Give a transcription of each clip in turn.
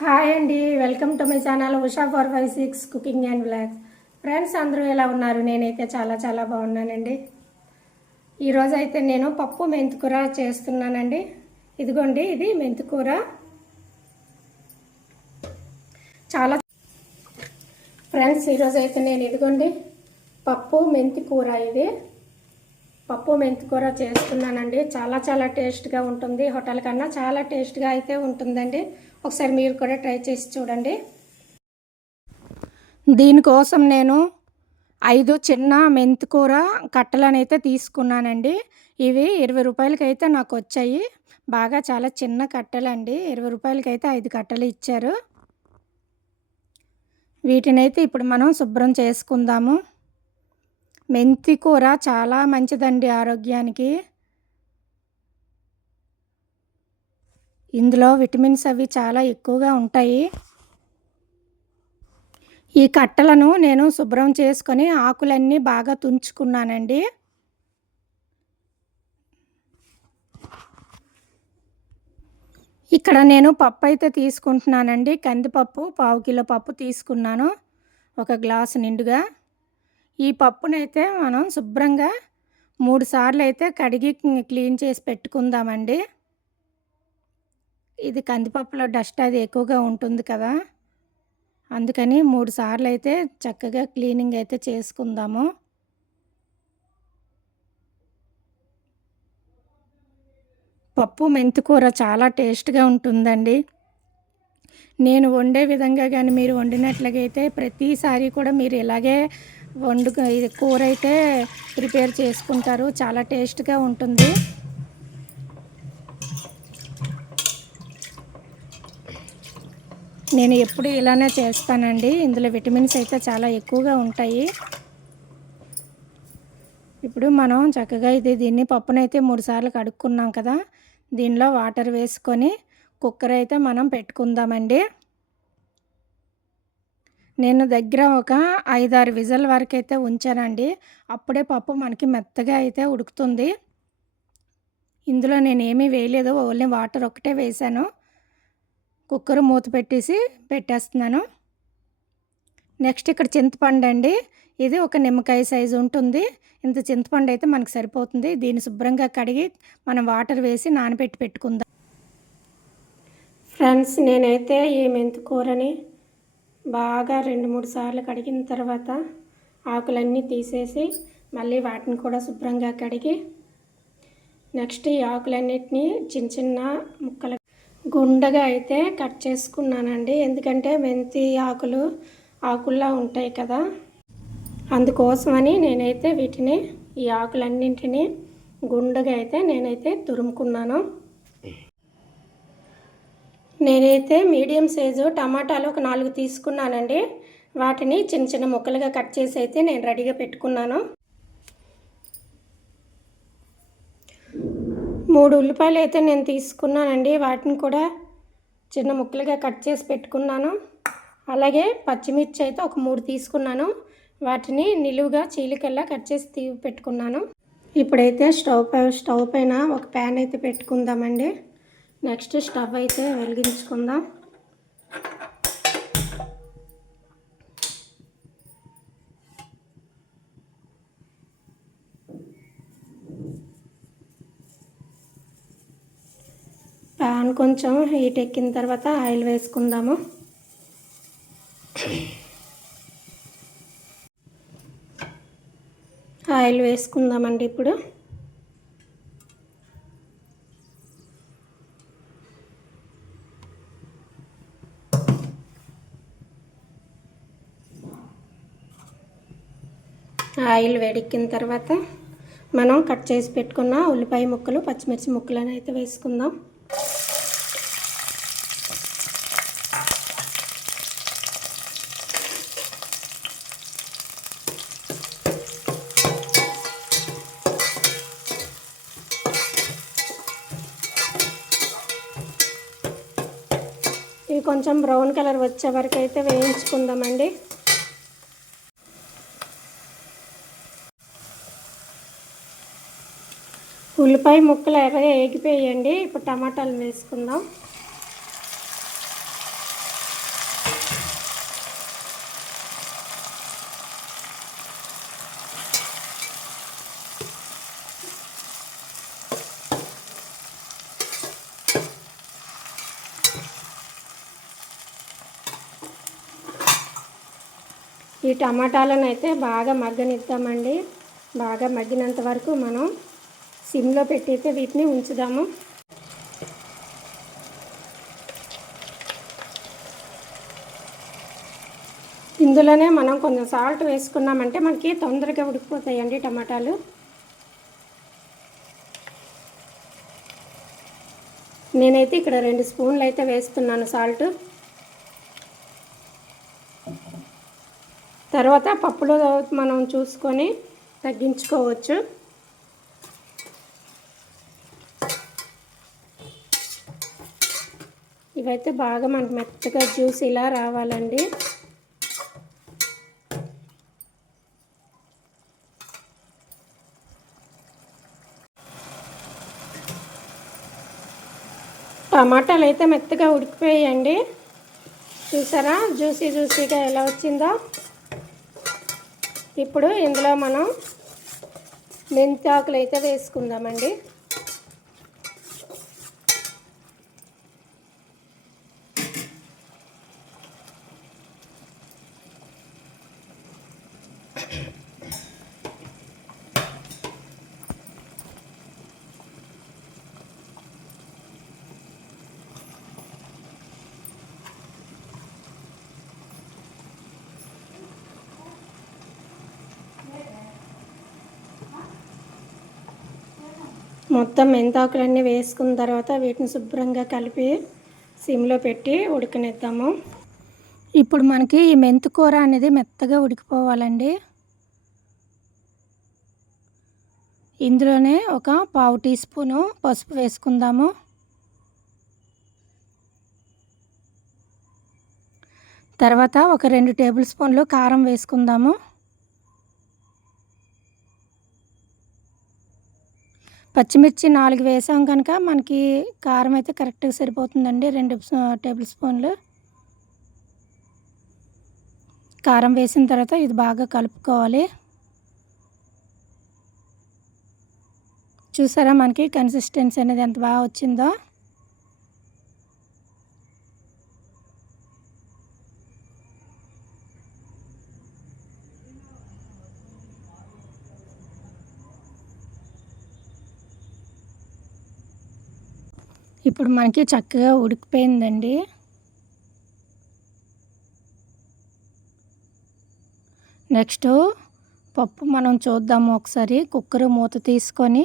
Hi అండి, welcome to my channel Usha 456 cooking and vlogs. Friends అందరూ ఎలా ఉన్నారు? నేనైతే చాలా బాగున్నానండి. ఈరోజు అయితే నేను పప్పు మెంతికూర చేస్తున్నానండి. ఇదిగోండి, ఇది మెంతికూర. చాలా ఫ్రెండ్స్, ఈరోజు అయితే నేను ఇదిగోండి పప్పు మెంతికూర, ఇది పప్పు మెంతికూర చేస్తున్నానండి. చాలా టేస్ట్గా ఉంటుంది. హోటల్ కన్నా చాలా టేస్ట్గా అయితే ఉంటుందండి. ఒకసారి మీరు కూడా ట్రై చేసి చూడండి. దీనికోసం నేను 5 చిన్న మెంతికూర కట్టలను అయితే తీసుకున్నానండి. ఇవి 20 రూపాయలకి అయితే నాకు వచ్చాయి. బాగా చాలా చిన్న కట్టలండి. 20 రూపాయలకి అయితే 5 కట్టలు ఇచ్చారు. వీటినైతే ఇప్పుడు మనం శుభ్రం చేసుకుందాము. మెంతికూర చాలా మంచిదండి ఆరోగ్యానికి. ఇందులో విటమిన్స్ అవి చాలా ఎక్కువగా ఉంటాయి. ఈ కట్టలను నేను శుభ్రం చేసుకొని ఆకులన్నీ బాగా తుంచుకున్నానండి. ఇక్కడ నేను పప్పు అయితే తీసుకుంటున్నానండి. కందిపప్పు 1/2 కిలో పప్పు తీసుకున్నాను, 1 గ్లాసు నిండుగా. ఈ పప్పునైతే మనం శుభ్రంగా 3 సార్లు అయితే కడిగి క్లీన్ చేసి పెట్టుకుందామండి. ఇది కందిపప్పులో డస్ట్ అది ఎక్కువగా ఉంటుంది కదా, అందుకని 3 సార్లు అయితే చక్కగా క్లీనింగ్ అయితే చేసుకుందాము. పప్పు మెంతికూర చాలా టేస్ట్గా ఉంటుందండి. నేను వండే విధంగా కానీ మీరు వండినట్లయితే ప్రతిసారి కూడా మీరు ఇలాగే కూర అయితే ప్రిపేర్ చేసుకుంటారు. చాలా టేస్ట్గా ఉంటుంది. నేను ఎప్పుడు ఇలానే చేస్తానండి. ఇందులో విటమిన్స్ అయితే చాలా ఎక్కువగా ఉంటాయి. ఇప్పుడు మనం చక్కగా దీన్ని పప్పునైతే 3 సార్లు కడుక్కున్నాం కదా, దీనిలో వాటర్ వేసుకొని కుక్కర్ అయితే మనం పెట్టుకుందామండి. నేను దగ్గర ఒక 5-6 విజిల్ వరకు అయితే ఉంచానండి. అప్పుడే పప్పు మనకి మెత్తగా అయితే ఉడుకుతుంది. ఇందులో నేను ఏమీ వేయలేదు, ఓన్లీ వాటర్ ఒకటే వేసాను. కుక్కర్ మూత పెట్టేస్తున్నాను. నెక్స్ట్ ఇక్కడ చింతపండు అండి. ఇది ఒక నిమ్మకాయ సైజు ఉంటుంది. ఇంత చింతపండు అయితే మనకు సరిపోతుంది. దీన్ని శుభ్రంగా కడిగి మనం వాటర్ వేసి నానబెట్టి పెట్టుకుందాం. ఫ్రెండ్స్, నేనైతే ఈ మెంతికూరని బాగా 2-3 సార్లు కడిగిన తర్వాత ఆకులన్నీ తీసేసి మళ్ళీ వాటిని కూడా శుభ్రంగా కడిగి నెక్స్ట్ ఈ ఆకులన్నిటినీ చిన్న ముక్కలు గుండగా అయితే కట్ చేసుకున్నానండి. ఎందుకంటే మెంతి ఆకుల్లా ఉంటాయి కదా, అందుకోసమని నేనైతే ఈ ఆకులన్నింటినీ గుండగా అయితే నేనైతే తురుముకున్నాను. నేనైతే మీడియం సైజు టమాటాలు ఒక 4 తీసుకున్నానండి. వాటిని చిన్న ముక్కలుగా కట్ చేసి అయితే నేను రెడీగా పెట్టుకున్నాను. 3 ఉల్లిపాయలు అయితే నేను తీసుకున్నానండి. వాటిని కూడా చిన్న ముక్కలుగా కట్ చేసి పెట్టుకున్నాను. అలాగే పచ్చిమిర్చి అయితే ఒక 3 తీసుకున్నాను. వాటిని నిలువుగా చీలికల్లా కట్ చేసి పెట్టుకున్నాను. ఇప్పుడైతే స్టవ్ పైన ఒక ప్యాన్ అయితే పెట్టుకుందామండి. నెక్స్ట్ స్టవ్ అయితే వెలిగించుకుందాం. ప్యాన్ కొంచెం హీట్ ఎక్కిన తర్వాత ఆయిల్ వేసుకుందాము. ఆయిల్ వేసుకుందామండి. ఇప్పుడు ఆయిల్ వేడెక్కిన తర్వాత మనం కట్ చేసి పెట్టుకున్న ఉల్లిపాయ ముక్కలు, పచ్చిమిర్చి ముక్కలను అయితే వేసుకుందాం. ఇవి కొంచెం బ్రౌన్ కలర్ వచ్చే వరకు అయితే వేయించుకుందామండి. ఉల్లిపాయ ముక్కలు ఎర్రగా ఏగిపోయాయండి. ఇప్పుడు టమాటాలు వేసుకుందాం. ఈ టమాటాలను అయితే బాగా మగ్గనిద్దామండి. బాగా మగ్గినంత వరకు మనం సిమ్లో పెట్టి అయితే వీటిని ఉంచుదాము. ఇందులోనే మనం కొంచెం సాల్ట్ వేసుకున్నామంటే మనకి తొందరగా ఉడికిపోతాయండి టమాటాలు. నేనైతే ఇక్కడ 2 స్పూన్లు అయితే వేస్తున్నాను సాల్ట్. తర్వాత పప్పులో మనం చూసుకొని తగ్గించుకోవచ్చు. ఇవైతే బాగా మనకు మెత్తగా జ్యూస్ ఇలా రావాలండి. టమాటాలు అయితే మెత్తగా ఉడికిపోయాయండి. చూసారా జ్యూసీగా ఎలా వచ్చిందో. ఇప్పుడు ఇందులో మనం మెంతి ఆకులు అయితే వేసుకుందామండి. మొత్తం మెంతాకులన్నీ వేసుకున్న తర్వాత వీటిని శుభ్రంగా కలిపి సిమ్లో పెట్టి ఉడకనిద్దాము. ఇప్పుడు మనకి ఈ మెంతికూర అనేది మెత్తగా ఉడికిపోవాలండి. ఇందులోనే ఒక 1/2 టీ స్పూను పసుపు వేసుకుందాము. తర్వాత ఒక 2 టేబుల్ స్పూన్లు కారం వేసుకుందాము. పచ్చిమిర్చి 4 వేసాం కనుక మనకి కారం అయితే కరెక్ట్గా సరిపోతుందండి. 2 టేబుల్ స్పూన్లు కారం వేసిన తర్వాత ఇది బాగా కలుపుకోవాలి. చూసారా మనకి కన్సిస్టెన్సీ అనేది ఎంత బాగా వచ్చిందో. ఇప్పుడు మనకి చక్కగా ఉడికిపోయిందండి. నెక్స్ట్ పప్పు మనం చూద్దాము ఒకసారి. కుక్కర్ మూత తీసుకొని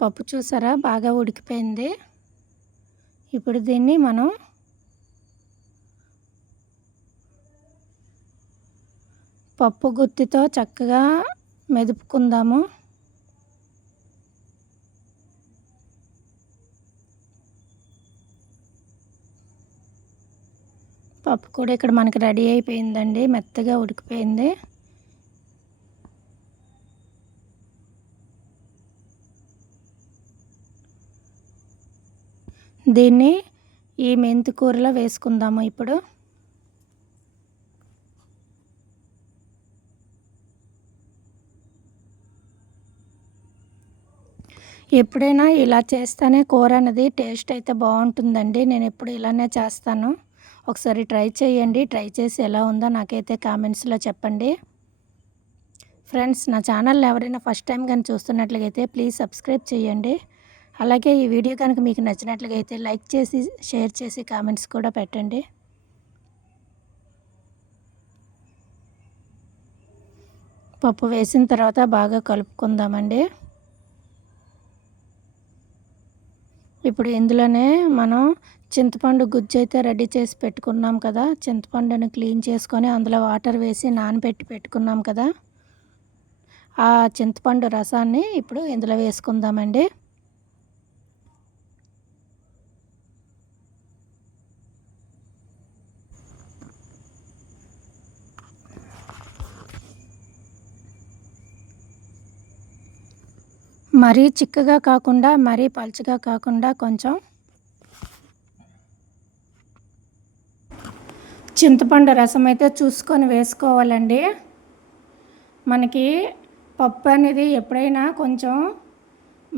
పప్పు చూసారా బాగా ఉడికిపోయింది. ఇప్పుడు దీన్ని మనం పప్పు గుత్తితో చక్కగా మెదుపుకుందాము. పప్పు కూడా ఇక్కడ మనకి రెడీ అయిపోయిందండి. మెత్తగా ఉడికిపోయింది. దీన్ని ఈ మెంతి కూరలో వేసుకుందాము. ఇప్పుడు ఎప్పుడైనా ఇలా చేస్తేనే కూర అనేది టేస్ట్ అయితే బాగుంటుందండి. నేను ఎప్పుడు ఇలానే చేస్తాను. ఒకసారి ట్రై చేయండి. ట్రై చేసి ఎలా ఉందో నాకైతే కామెంట్స్లో చెప్పండి. ఫ్రెండ్స్, నా ఛానల్ని ఎవరైనా ఫస్ట్ టైం కానీ చూస్తున్నట్లయితే ప్లీజ్ సబ్స్క్రైబ్ చేయండి. అలాగే ఈ వీడియో కనుక మీకు నచ్చినట్లయితే లైక్ చేసి షేర్ చేసి కామెంట్స్ కూడా పెట్టండి. పప్పు వేసిన తర్వాత బాగా కలుపుకుందామండి. ఇప్పుడు ఇందులోనే మనం చింతపండు గుజ్జు అయితే రెడీ చేసి పెట్టుకున్నాం కదా. చింతపండుని క్లీన్ చేసుకొని అందులో వాటర్ వేసి నానబెట్టి పెట్టుకున్నాం కదా. ఆ చింతపండు రసాన్ని ఇప్పుడు ఇందులో వేసుకుందామండి. మరీ చిక్కగా కాకుండా మరీ పలుచగా కాకుండా కొంచెం చింతపండు రసం అయితే చూసుకొని వేసుకోవాలండి. మనకి పప్పు అనేది ఎప్పుడైనా కొంచెం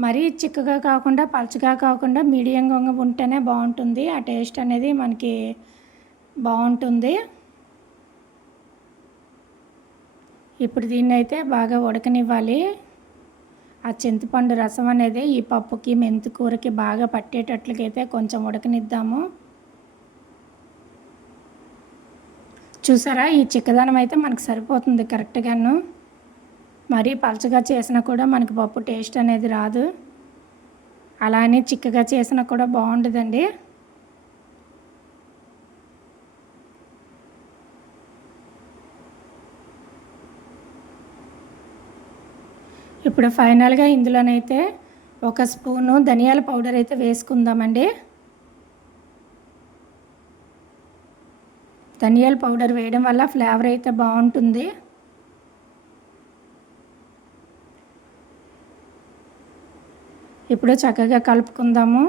మరీ చిక్కగా కాకుండా పలుచగా కాకుండా మీడియంగా ఉంటేనే బాగుంటుంది. ఆ టేస్ట్ అనేది మనకి బాగుంటుంది. ఇప్పుడు దీన్నైతే బాగా ఉడకనివ్వాలి. ఆ చింతపండు రసం అనేది ఈ పప్పుకి, మెంతి కూరకి బాగా పట్టేటట్లుగైతే కొంచెం ఉడకనిద్దాము. చూసారా, ఈ చిక్కదనం అయితే మనకు సరిపోతుంది కరెక్ట్గాను. మరీ పలచగా చేసినా కూడా మనకి పప్పు టేస్ట్ అనేది రాదు. అలానే చిక్కగా చేసినా కూడా బాగుండదండి. ఇప్పుడు ఫైనల్గా ఇందులోనైతే ఒక స్పూను ధనియాల పౌడర్ అయితే వేసుకుందామండి. ధనియాల పౌడర్ వేయడం వల్ల ఫ్లేవర్ అయితే బాగుంటుంది. ఇప్పుడు చక్కగా కలుపుకుందాము.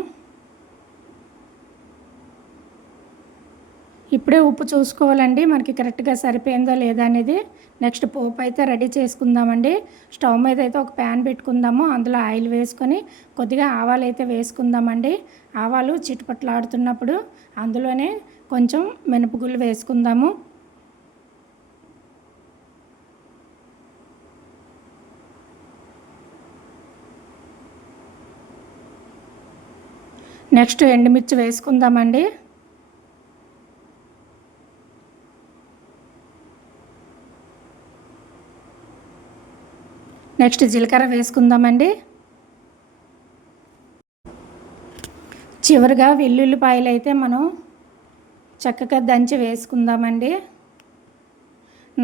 ఇప్పుడే ఉప్పు చూసుకోవాలండి, మనకి కరెక్ట్గా సరిపోయిందో లేదా అనేది. నెక్స్ట్ పోపు అయితే రెడీ చేసుకుందామండి. స్టవ్ మీద అయితే ఒక ప్యాన్ పెట్టుకుందాము. అందులో ఆయిల్ వేసుకొని కొద్దిగా ఆవాలు అయితే వేసుకుందామండి. ఆవాలు చిటపట్లాడుతున్నప్పుడు అందులోనే కొంచెం మినపగుళ్ళు వేసుకుందాము. నెక్స్ట్ ఎండుమిర్చి వేసుకుందామండి. నెక్స్ట్ జీలకర్ర వేసుకుందామండి. చివరిగా వెల్లుల్లిపాయలు అయితే మనం చక్కగా దంచి వేసుకుందామండి.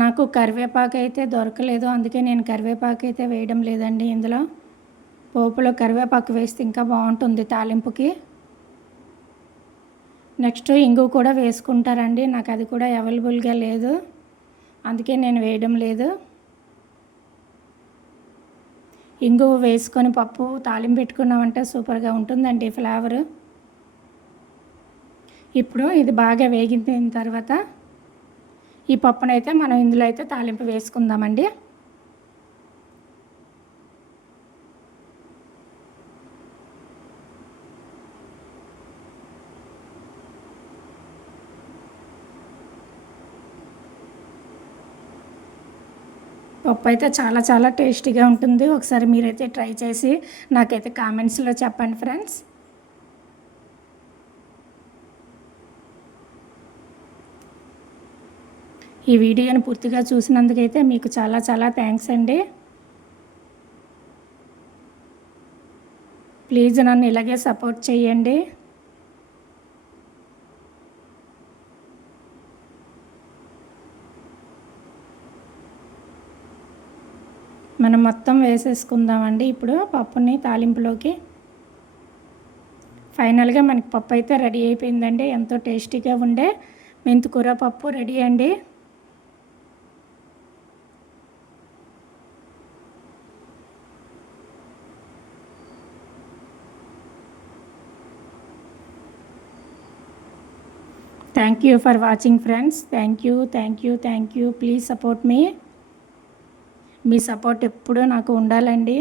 నాకు కరివేపాకు అయితే దొరకలేదు, అందుకే నేను కరివేపాకు అయితే వేయడం లేదండి. ఇందులో పోపులో కరివేపాకు వేస్తే ఇంకా బాగుంటుంది తాలింపుకి. నెక్స్ట్ ఇంగువ కూడా వేసుకుంటారండి, నాకు అది కూడా అవైలబుల్గా లేదు, అందుకే నేను వేయడం లేదు. ఇంగువ వేసుకొని పప్పు తాలింపు పెట్టుకున్నామంటే సూపర్గా ఉంటుందండి ఫ్లేవరు. ఇప్పుడు ఇది బాగా వేగిన తర్వాత ఈ పప్పునైతే మనం ఇందులో అయితే తాలింపు వేసుకుందామండి. పప్పు అయితే చాలా చాలా టేస్టీగా ఉంటుంది. ఒకసారి మీరైతే ట్రై చేసి నాకైతే కామెంట్స్లో చెప్పండి ఫ్రెండ్స్. ఈ వీడియోని పూర్తిగా చూసినందుకైతే మీకు చాలా చాలా థ్యాంక్స్ అండి. ప్లీజ్ నన్ను ఇలాగే సపోర్ట్ చేయండి. మనం మొత్తం వేసేసుకుందామండి ఇప్పుడు పప్పుని తాలింపులోకి. ఫైనల్గా మనకి పప్పు అయితే రెడీ అయిపోయిందండి. ఎంతో టేస్టీగా ఉండే మెంతికూర పప్పు రెడీ అండి. Thank you for watching friends. Thank you. Please support me. Me support ఎప్పుడూ నాకు ఉండాలండి.